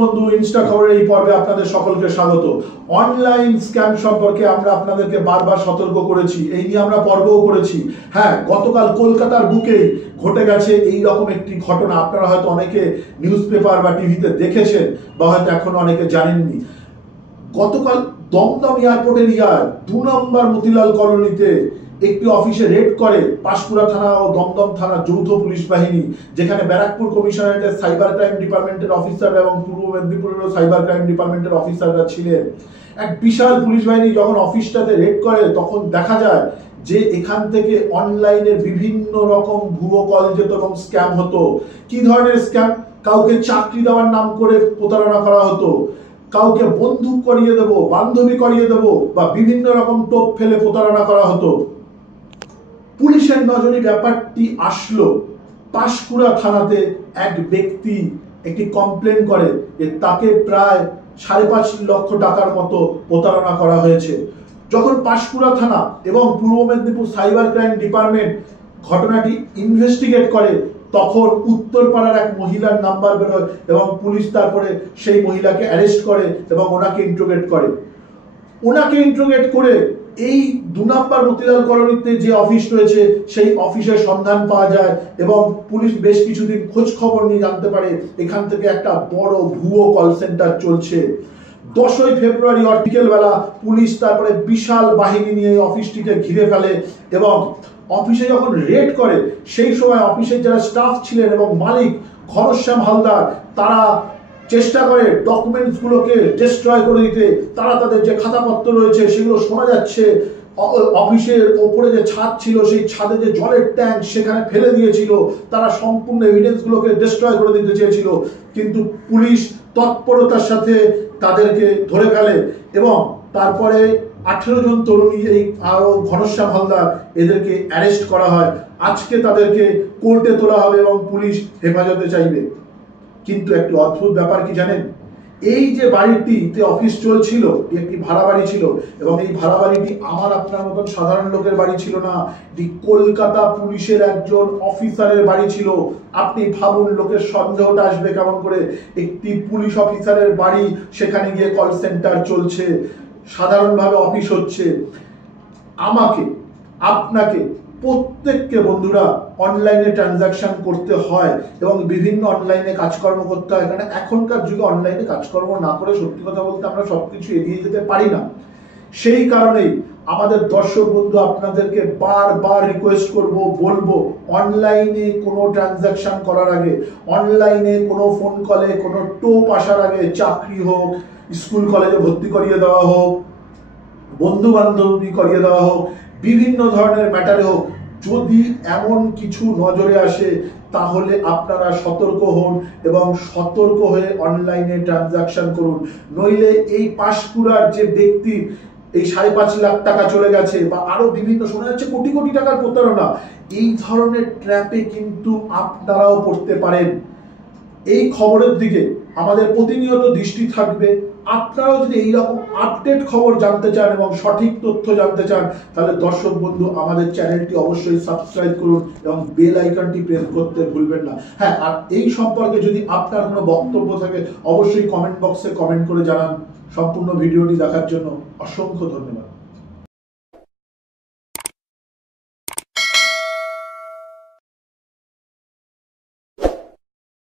বন্ধু, ইনস্টা খবরের এই পর্বে আপনাদের সকলকে স্বাগত। অনলাইন স্ক্যাম সম্পর্কে আমরা আপনাদেরকে বারবার সতর্ক করেছি, এই নিয়ে আমরা পর্বও করেছি। হ্যাঁ, গতকাল কলকাতার বুকেই ঘটে গেছে এই রকম একটি ঘটনা। আপনারা হয়তো অনেকে নিউজ পেপার বা টিভিতে দেখেছেন, বা হয়তো এখনো অনেকে জানেননি। গতকাল দমদম এয়ারপোর্টের 2 নম্বর মতিলাল কলোনিতে একটি অফিসে রেড করে পাঁশকুড়া থানা ও দমদম থানা যৌথ পুলিশ বাহিনী, যেখানে ব্যারাকপুর কমিশনারেটের সাইবার ক্রাইম ডিপার্টমেন্টের অফিসার এবং পূর্ব মেদিনীপুরেরও সাইবার ক্রাইম ডিপার্টমেন্টের অফিসাররা ছিলেন। এক বিশাল পুলিশ বাহিনী যখন অফিসটাতে রেড করে, তখন দেখা যায় যে এখান থেকে অনলাইনের বিভিন্ন রকম ভুয়ো কল যেত এবং স্ক্যাম হতো। কি ধরনের স্ক্যাম? কাউকে চাকরি দেওয়ার নাম করে প্রতারণা করা হতো, কাউকে বন্ধু করিয়ে দেবো, বান্ধবী করিয়ে দেবো, বা বিভিন্ন রকম টোপ ফেলে প্রতারণা করা হতো। পুলিশের নজরে ব্যাপারটি আসলো। পাঁশকুড়া থানাতে এক ব্যক্তি একটি কমপ্লেন করে যে তাকে প্রায় 5.5 লক্ষ টাকার মতো প্রতারণা করা হয়েছে। যখন পাঁশকুড়া থানা এবং পূর্ব মেদিনীপুর সাইবার ক্রাইম ডিপার্টমেন্ট ঘটনাটি ইনভেস্টিগেট করে, তখন উত্তরপাড়ার এক মহিলার নাম্বার বেরোয় এবং পুলিশ তারপরে সেই মহিলাকে অ্যারেস্ট করে এবং ওনাকে ইন্ট্রোগেট করে এই 2 নম্বর মতিলাল কলোনিতে যে অফিস রয়েছে সেই অফিসের সন্ধান পাওয়া যায় এবং পুলিশ বেশ কিছুদিন খোঁজ খবর নিয়ে জানতে পারে এখান থেকে একটা বড় ভুয়ো কল সেন্টার চলছে। 10ই ফেব্রুয়ারি বিকেল বেলা পুলিশ তারপরে বিশাল বাহিনী নিয়ে অফিসটিকে ঘিরে ফেলে এবং অফিসে যখন রেড করে, সেই সময় অফিসের যারা স্টাফ ছিলেন এবং মালিক ঘনশ্যাম হালদার, তারা চেষ্টা করে ডকুমেন্টস গুলোকে ডিস্ট্রয় করে দিতে। তারা তাদের যে খাতাপত্র রয়েছে সেগুলো শোনা যাচ্ছে। অফিসের ওপরে যে ছাদ ছিল, সেই ছাদে যে জলের ট্যাঙ্ক সেখানে ফেলে দিয়েছিল। তারা সম্পূর্ণ এভিডেন্স গুলোকে ডিস্ট্রয় করে দিতে চেয়েছিল, কিন্তু পুলিশ তৎপরতার সাথে তাদেরকে ধরে ফেলে এবং তারপরে 18 জন তরুণী, এই আরো ঘনশ্যাম হালদার, এদেরকে অ্যারেস্ট করা হয়। আজকে তাদেরকে কোর্টে তোলা হবে এবং পুলিশ হেফাজতে চাইবে। কিন্তু একটি অদ্ভুত ব্যাপার কি জানেন? এই যে বাড়িটিতে অফিস চলছিল, একটি ভাড়া বাড়ি ছিল এবং এই ভাড়া বাড়িটি আমার আপনার মতন সাধারণ লোকের বাড়ি ছিল না, এটি কলকাতা পুলিশের একজন অফিসারের বাড়ি ছিল। আপনি ভাবুন, লোকের সন্দেহটা আসবে কেমন করে? একটি পুলিশ অফিসারের বাড়ি, সেখানে গিয়ে কল সেন্টার চলছে, সাধারণভাবে অফিস হচ্ছে। আমাকে, আপনাকে, প্রত্যেককে বন্ধুরা অনলাইনে ট্রানজাকশন করতে হয় এবং বিভিন্ন অনলাইনে কাজকর্ম করতে হয়, কারণ এখনকার যুগে অনলাইনে কাজকর্ম না করে সত্যি কথা বলতে আমরা সবকিছু এড়িয়ে যেতে পারি না। সেই কারণেই আমাদের দর্শক বন্ধু আপনাদেরকে বারবার রিকোয়েস্ট বলবো, অনলাইনে কোনো ট্রানজাকশন করার আগে, অনলাইনে কোনো ফোন কলে কোনো টোপ আসার আগে, চাকরি হোক, স্কুল কলেজে ভর্তি করিয়ে দেওয়া হোক, বন্ধু বান্ধবী করিয়ে দেওয়া হোক, বিভিন্ন ধরনের ম্যাটারে হোক, যদি এমন কিছু নজরে আসে তাহলে আপনারা সতর্ক হন এবং সতর্ক হয়ে অনলাইনে ট্রানজাকশন করুন। নইলে এই পাঁশকুড়ার যে ব্যক্তি এই 5.5 লাখ টাকা চলে গেছে, বা আরো বিভিন্ন শোনা যাচ্ছে কোটি কোটি টাকার প্রতারণা, এই ধরনের ট্র্যাপে কিন্তু আপনারাও পড়তে পারেন। এই খবরের দিকে আমাদের প্রতিনিয়ত দৃষ্টি থাকবে। আপনারাও যদি এইরকম আপডেট খবর জানতে চান এবং সঠিক তথ্য জানতে চান, তাহলে দর্শক বন্ধু আমাদের চ্যানেলটি অবশ্যই সাবস্ক্রাইব করুন এবং বেল আইকনটি প্রেস করতে ভুলবেন না। হ্যাঁ, আর এই সম্পর্কে যদি আপনার কোনো বক্তব্য থাকে অবশ্যই কমেন্ট বক্সে কমেন্ট করে জানান। সম্পূর্ণ ভিডিওটি দেখার জন্য অসংখ্য ধন্যবাদ।